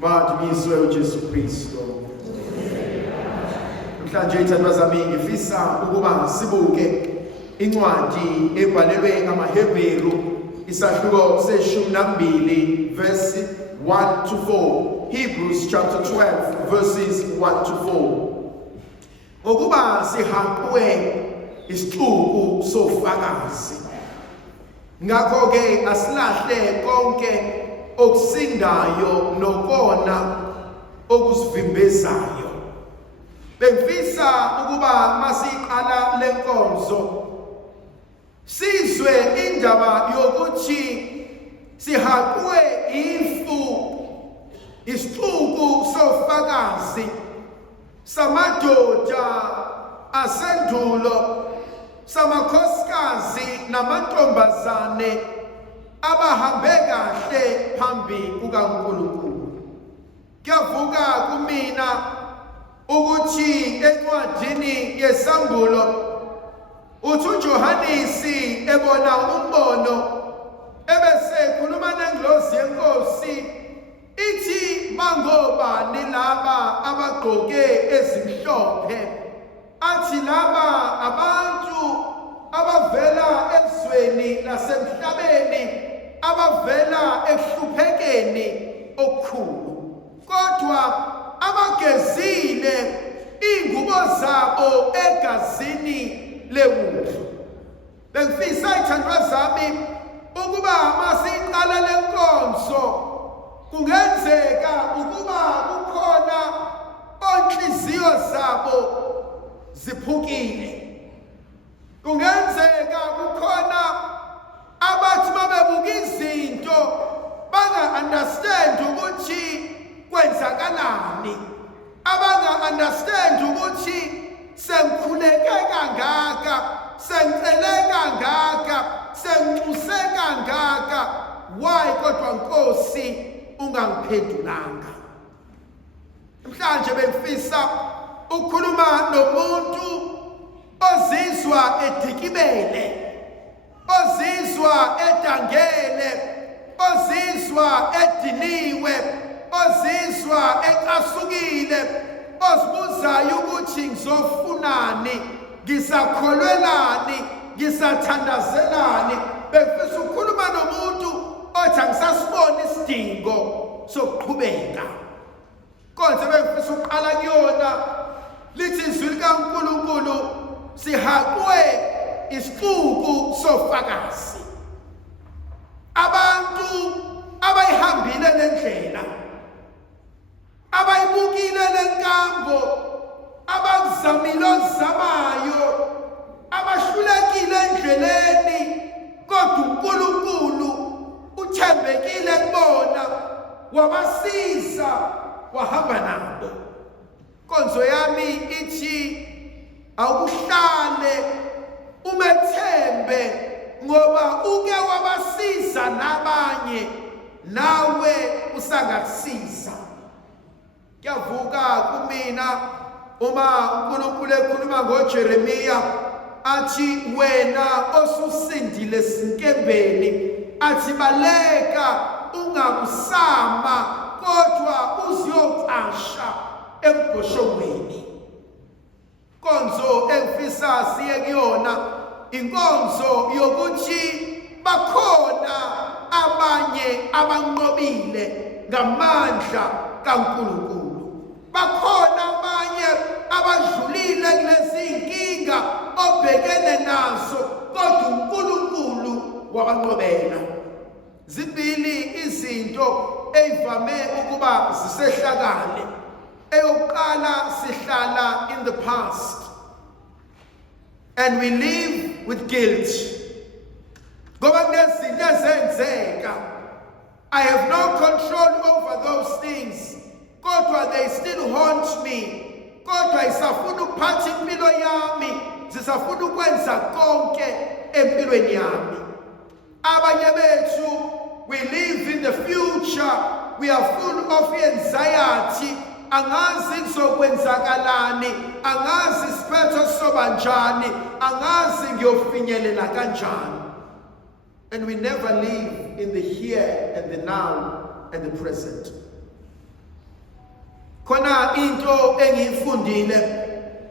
Madumiswe uJesu Kristu. Mhlanje ithandwa zami ngifisa ukuba sibuke incwadi ebhalelwe amaHebheru isahluko se-12 verse 1 to 4. Hebrews chapter 12 verses 1 to 4. Ukuba sihaqwe isixuku sofakazi. Ngakho ke asilahle konke okusindayo nokona okusivimbezayo. Bengifisa ukuba masiqala lenkonzo sizwe indaba yokuthi sihaqwe isixuku sofakazi samadoda asendulo samakhosikazi namantombazane abahambe kahle phambi kukaNkulunkulu. Kuyavuka kumina ukuthi encwadini yesambulo uthi uJohanesi ebona umbono ebese khuluma nengilosi yenkosi ithi bangobani laba abagqoke ezimhlophe, athi laba abantu abavela ezweni lasemhlabeni abavela ekuhluphekeni okukhulu, kodwa abagezile ingubo zabo egazini lewundlu. Bengifisa ithandwa zami ukuba masiqala lenkonzo kungenzeka ukuba kukhona onhliziyo zabo ziphukile. Kungenzeka kukhona abathi babebuka izinto banga-understand ukuthi kwenzakalani, abanga-understand ukuthi sengikhuleke kangaka, sengicele kangaka, senginxuse kangaka, why kodwa Nkosi ungangiphendulanga? Mhlanje bengifisa ukukhuluma nomuntu ozizwa edikibele, ozizwa edangele, ozizwa ediniwe, ozizwa ecasukile, ozibuzayo ukuthi ngizofunani, ngisakholwelani, ngisathandazelani. Bengifisa ukukhuluma nomuntu othi angisasiboni isidingo sokuqhubeka. Konke bengifisa ukuqala kuyona lithi izwi likaNkulunkulu sihaqwe isixuku sofakazi. Abantu abayihambile lendlela, abayibukile lenkambo, abakuzamile ozamayo, abashulekile endleleni, kodwa uNkulunkulu uthembekile kubona, wabasiza, wahamba nabo. Konzo yami ithi awuhlale umethembe ngoba uke wabasiza nabanye nawe usangakusiza. Kuyavuka kumina uma uNkulunkulu ekhuluma ngoJeremiya athi wena osusindile sinkembeni, athi baleka ungakusama kodwa uziyocasha embhoshongweni. Konzo engifisa siye kuyona inkonzo yokuthi bakhona abanye abanqobile ngamandla kaNkulunkulu. Bakhona abanye abadlulile kulezi inkinga obhekene nazo, kodwa uNkulunkulu wabanqobela. Zibili izinto eyivame ukuba zisehlakale. Eyokuqala, sihlala in the past and we live with guilt. Ngoba kunezinto ezenzeka, I have no control over those things, kodwa they still haunt me. Kodwa isafuna ukuphatha impilo yami, zisafuna ukwenza konke empilweni yami. Abanye bethu, we live in the future, we are full of anxiety. Angazi ngizokwenzakalani, angazi siphetho soba njani, angazi ngiyofinyelela kanjani. And we never live in the here and the now and the present. khona into engiyifundile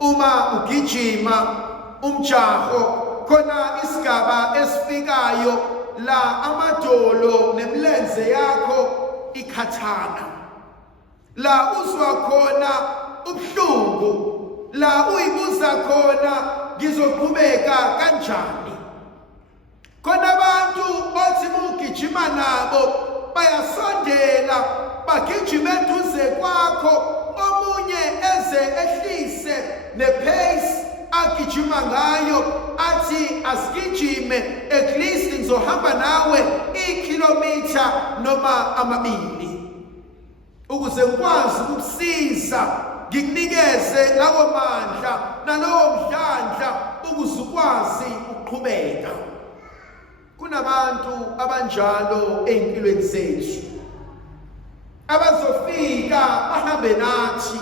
uma ugijima umjaho, khona isigaba esifikayo la amadolo nemilenze yakho ikhathana, la uzwa khona ubuhlungu, la uyibuza khona ngizoqhubeka kanjani. Khona abantu bathi mugijima nabo bayasondela bagijima eduze kwakho, omunye eze ehlise nepace agijima ngayo athi asigijime at least ngizohamba nawe ikilometer noma amabili ukuze ngikwazi ukukusiza, ngikunikeze lawo mandla nalowo mdlandla ukuze ukwazi ukuqhubeka. Kunabantu abanjalo empilweni zethu abazofika bahambe nathi,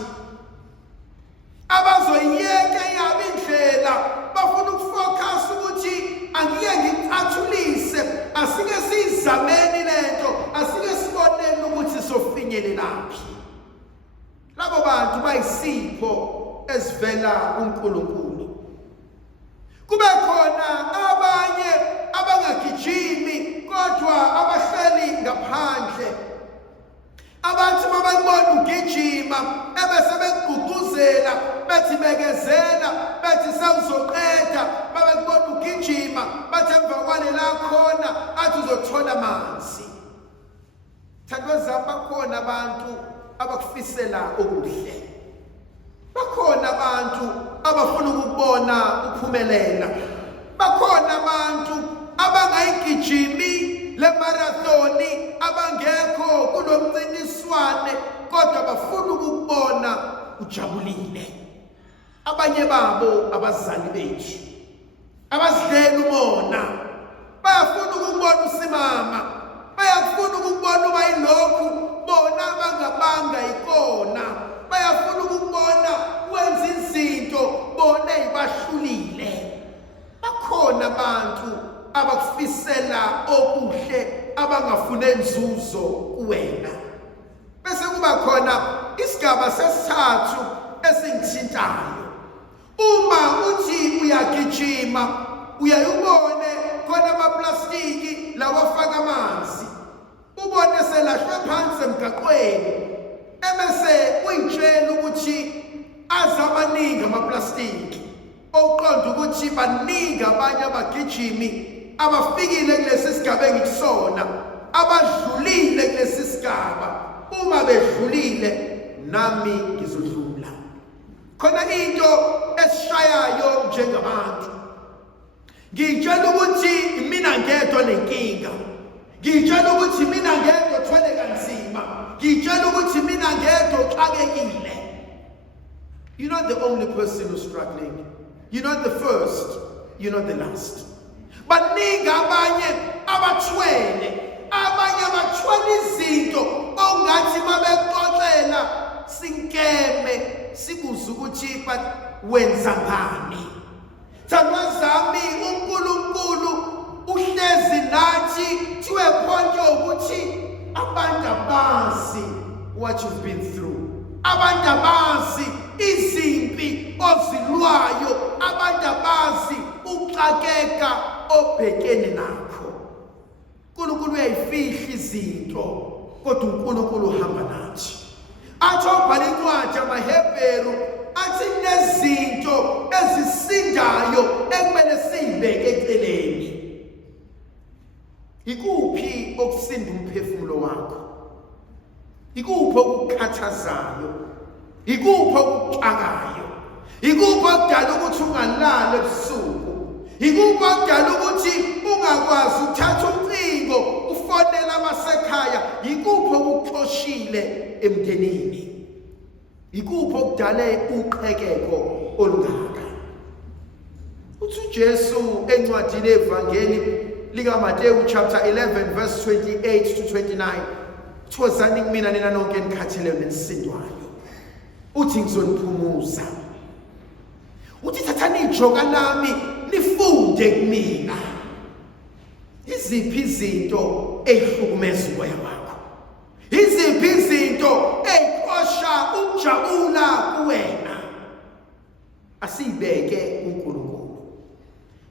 abazoyiyeka yabo indlela, bafuna ukufocus ukuthi angike ngikucathulise, asike siyizameni lento, asike siboneni ukuthi sofinyelelaphi. Labo bantu bayisipho ezivela kuNkulunkulu. Kube khona abanye abangagijimi kodwa abahleli ngaphandle, abantu mababona ugijima ebese bekugqugquzela bethi bekezela, bethi sawuzoqeda. Mababona ugijima bathi emva kwale la khona athi uzothola amanzi. Thandwa bakhona abantu abakufisela okuhle, bakhona abantu abafuna ukubona uphumelela, bakhona abantu abangayigijimi le marathoni, abangekho kulomncintiswane kodwa bafuna ukubona ujabulile. Abanye babo abazali bethu abazidlela umona, bayafuna ukubona usimama, bayafuna ukubona uba yilokhu bona abangabanga ikona, bayafuna ukubona wenza izinto bona ezibahlulile. Bakhona abantu abakufisela okuhle abangafune inzuzo kuwena. Bese kuba khona isigaba sesithathu esingithintayo. Uma uthi uyagijima uyayubone khona amaplastiki lawa afaka amanzi, ubone selahlwe phansi emgaqweni, ebese uyitshela ukuthi azamaningi amaplastiki, oqonda ukuthi baningi abanye abagijimi abafikile kulesi sigaba engikusona, abadlulile kulesi sigaba. Uma bedlulile nami ngizodlula. Khona into esishayayo njengabantu, ngitshela ukuthi mina ngedwa nenkinga, ngitshela ukuthi mina ngedwa thwele kanzima, ngitshela ukuthi mina ngedwa uxakekile. You're not the only person who's struggling. You're not the first, you're not the last. Baningi abanye abathwele, abanye abathwele izinto ongathi mabexoxela sinkeme sibuza ukuthi wenza ngani. Thandwa zami, uNkulunkulu uhlezi nathi to a point ukuthi abantu abazi what you've been through, abantu abazi izimpi ozilwayo, abantu abazi uxakeka obhekene nakho. uNkulunkulu uyayifihla izinto kodwa uNkulunkulu uhamba nathi. Athi obhala incwadi yamaHebheru athi kunezinto ezisindayo ekumele siyibeke eceleni. Ikuphi okusinda umphefumulo wakho? Ikuphi okukhathazayo? Ikuphi okuxakayo? Ikuphi okudala ukuthi ungalali ebusuku? Ikuphi okudala ukuthi ungakwazi ukuthatha ucingo ufonela abasekhaya? Ikuphi okuxoshile emndenini? Ikuphi okudale uqhekeko olungaka? Uthi uJesu encwadini evangeli likaMateyu chapter 11 verse 28 to 29, thozani kumina nina nonke enikhatheleyo nenisindwayo, uthi ngizoniphumuza. Uthi thathani ijoka lami nifunde kumina. Iziphi izinto ezihlukumeza umoya wakho? Iziphi izinto ezixosha ukujabula kuwena asibeke uNkulunkulu.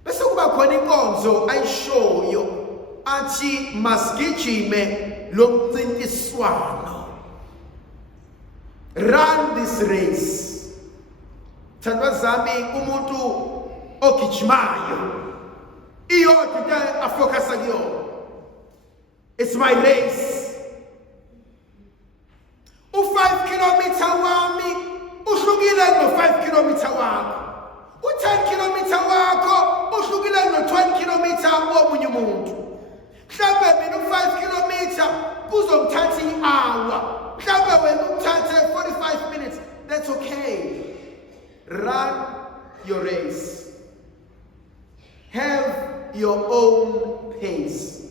Bese kuba khona inkonzo ayishoyo athi masigijime lo mcintiswano. Run this race. Thandwa zami umuntu ogijimayo iyodwa into afocusa kuyo. It's my race. U5 kilometer wami uhlukile no5 kilometer wakho. U10 kilometer wakho uhlukile no20 kilometer womunye umuntu. Mhlawumbe mina u5 kilometer kuzomthatha i-hour. Mhlawumbe wena uthathe 45 minutes. That's okay. Run your race. Have your own pace.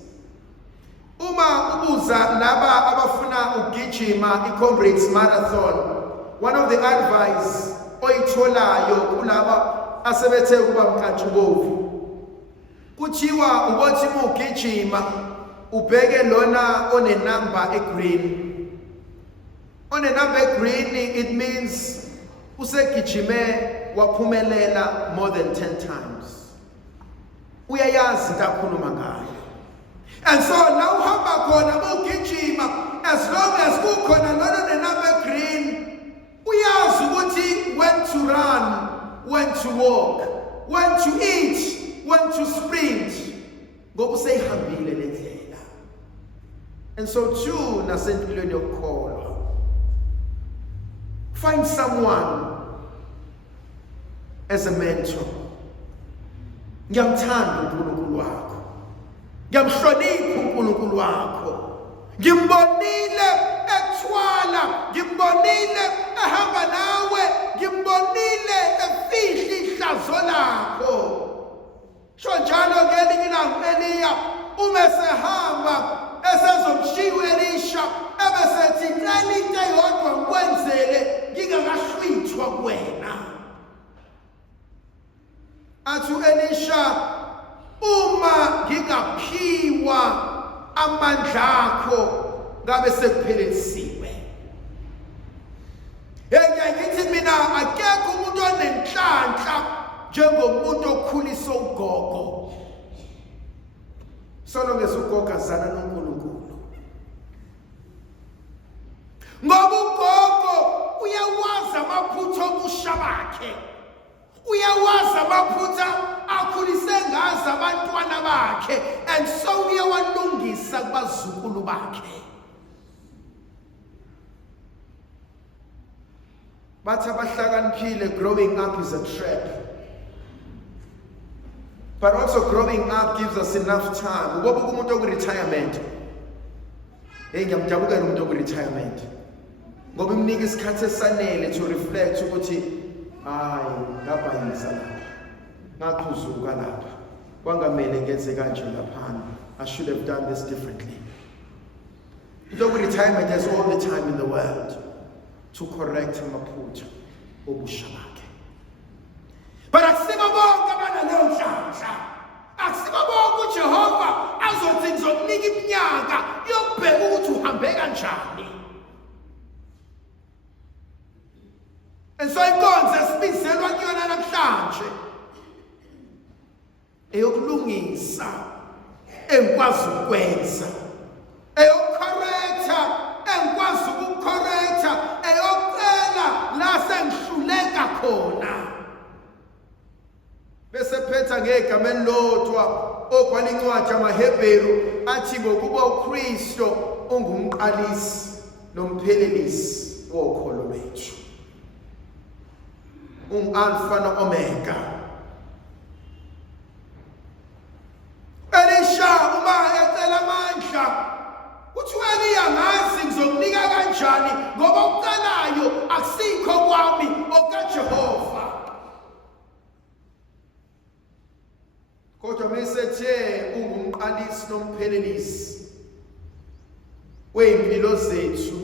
Uma ubuza laba abafuna ukugijima i-Comrades Marathon, one of the advice oyitholayo kulaba asebethe kuba mkantshubovu kuthiwa ukuthi ugijima ubheke lona one number egreen. On a number green, it means usegijime waphumelela more than 10 times. Uyayazi into akhuluma ngayo. And so now uhamba khona ugijima, as long as kukhona lona one number green, uyazi ukuthi when to run, when to walk, when to eat, when to sprint. Ngoba useyihambile le ndlela. And so too nasempilweni yokukholwa. Find someone as a mentor. Ngiyamthanda uNkulunkulu wakho. Ngiyamhlonipha uNkulunkulu wakho. Ngimbonile ethwala, ngimbonile ehamba nawe, ngimbonile efihla ihlazo lakho. Sho njalo ngelinye ilanga Eliya uma sehamba esezomshiya Elisha ebesethi into eyodwa ngikwenzele ngingakahlwithwa kuwena. Athi Elisha uma ngingaphiwa amandla akho ngabe sekuphelelisiwe. Ngithi mina akekho umuntu onenhlanhla njengomuntu okhulisa ugogo. So long as ugogo azana noNkulunkulu. Ngoba ugogo uyawazi amaphutha obusha bakhe. Uyawazi amaphutha akhulise ngazo abantwana bakhe, and so uyawalungisa kubazukulu bakhe. Bathi abahlakaniphile, growing up is a trap. But also growing up gives us enough time. Ngoba kumuntu oku-retirement. Ngiyamjabukela umuntu oku-retirement. Ngoba imnika isikhathi esanele to reflect ukuthi hayi ngabhayisa lapha. Ngaqhuzuka lapha. Kwangamele ngenze kanje laphana. I should have done this differently. Umuntu oku-retirement has all the time in the world to correct amaphutha obusha bakhe. But akusibo bonke abanaleyo nhlanhla. Akusibo bonke uJehova azothi ngizokunika iminyaka yokubheka ukuthi uhambe kanjani. And so inkonzo esibizelwa kuyona namhlanje eyokulungisa engikwazi ukwenza, eyokukhorektha engikwazi ukukhorektha, eyocela la sengihluleka khona. Bese phetha ngegama elilodwa obhala incwadi yamaHebheru athi ngokuba uKristu ungumqalisi nomphelelisi wokholo lwethu. Alpha no-Omega. Elisha uma ecela amandla uthi Eliya ngazi ngizokunika kanjani ngoba ukuqalayo akusikho kwami okaJehova. Kodwa mesethe ungumqalisi nomphelelisi weimpilo zethu,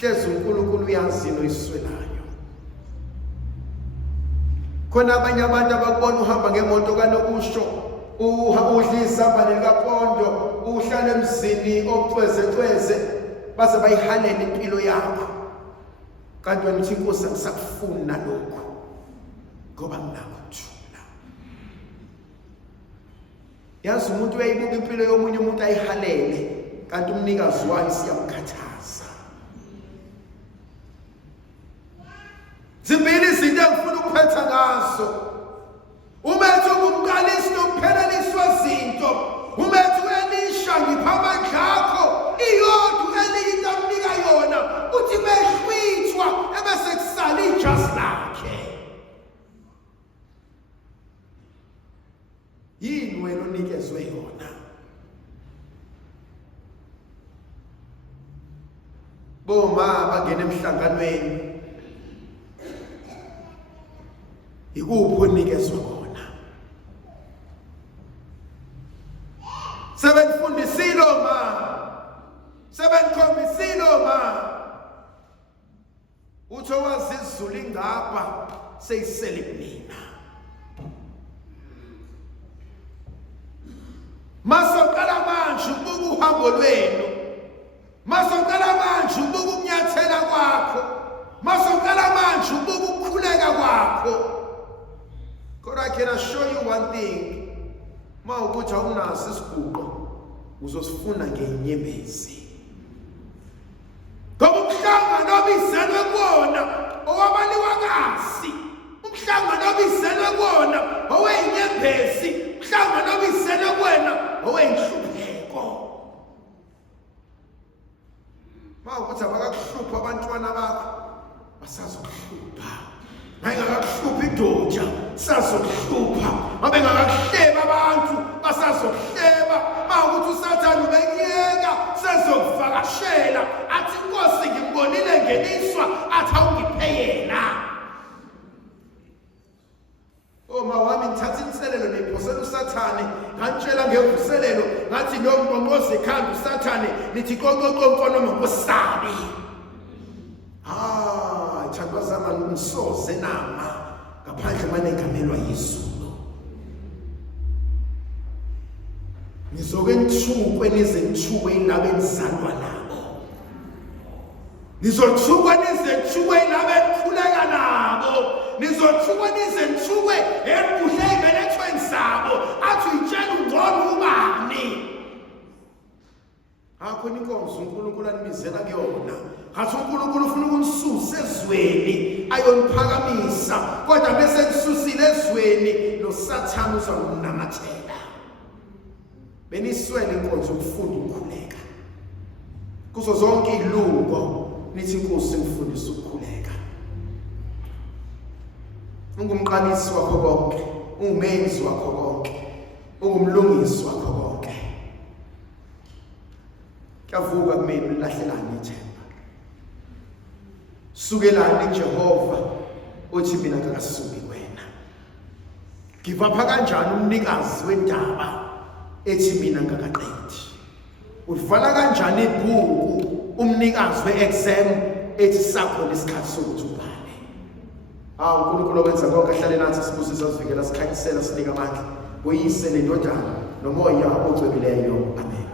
hlezi uNkulunkulu uyazi noyiswelayo. Khona abanye abantu abakubona uhamba ngemoto kanokusho, udlisa ihamba likapondo, uhlala emzini obucwezecweze, base bayihalela impilo yakho. kanti wena uthi inkosi angisakufuni nalokho ngoba nginakho ukuthula. Yazi umuntu uyayibuka impilo yomunye umuntu ayihalele kanti umnikazi wayo siyamkhathaza. Zimbili izinto engifuna ukuphetha ngazo. Umethu umqalisi nokupheleliswa zinto. Umethu Elisha ngipha amandla akho iyodwa eliyinto amnika yona uthi behlwithwa ebese kusala ijazi lakhe. Yini wena onikezwe yona? Boma bangena emhlanganweni ikuphi onikezwe kona? Sebenifundisile ma, sebenikhombisile ma, uthi owazi izulu ingapha seyisele kunina. Masoqala manje ubuka uhambo lwenu, masoqala manje ubuka ukunyathela kwakho, masoqala manje ubuka ukukhuleka kwakho. Kodwa I can assure you one thing, ma ukuthi awunaso isiguqo uzosifuna ngeinyembezi. Ngoba umhlangano obizelwe kuwona owabaliwakazi, umhlangano obizelwe kuwona oweinyembezi, umhlangano obizelwe kuwena oweinhlupheko. Ma ukuthi abakakuhlupha abantwana bakho basazokuhlupha. Mayengakakuhlupha idoda sazokuhlupha. Mabengakakuhleba abantu basazokuhleba. Mawukuthi uSathane ubekuyeka sezokuvakashela athi inkosi ngimbonile ngeliswa athi awungiphe yena. Oma wami ngithatha inselelo niphosela uSathane ngantshela ngevuselelo ngathi ngiyongqonqoza ekhanda uSathane nithi qoqoqo noma ngosabi. Thandwa zama ngisoze nama ngaphandle manje ngamelwa yizulu. Nizoke nithukwe nize nithukwe ilabo enizalwa nabo. Nizothukwe nize nithukwe ilabo enikhuleka nabo. Nizothukwe nize nithukwe ekudla ey'belethweni zabo. Athi uyitshela ungcono ubani. Akho inkonzo uNkulunkulu anibizela kuyona. Hathi uNkulunkulu ufuna ukunisusa ezweni ayoniphakamisa. Kodwa bese nisusile ezweni noSathane uzawunamathela. Beniswele inkonzo ukufunda ukukhuleka. Kuzo zonke izilungo nithi inkosi ngifundisa ukukhuleka. Ungumqalisi wakho konke, ungumenzi wakho konke, ungumlungisi wakho konke. Kuyavuka kumina ulahlelane ithemba. Sukelani Jehova uthi mina ngakasuki wena. Ngivapha kanjani umnikazi wendaba ethi mina ngakaqedi. Ulivala kanjani ibhuku umnikazi weexam ethi sakho lesikhathi sokuthi ubhale. uNkulunkulu wenza konke ahlale nathi sibusisa sivikela sikhanyisela sinika amandla. Uyise nendodana nomoya ocwebileyo. Amen.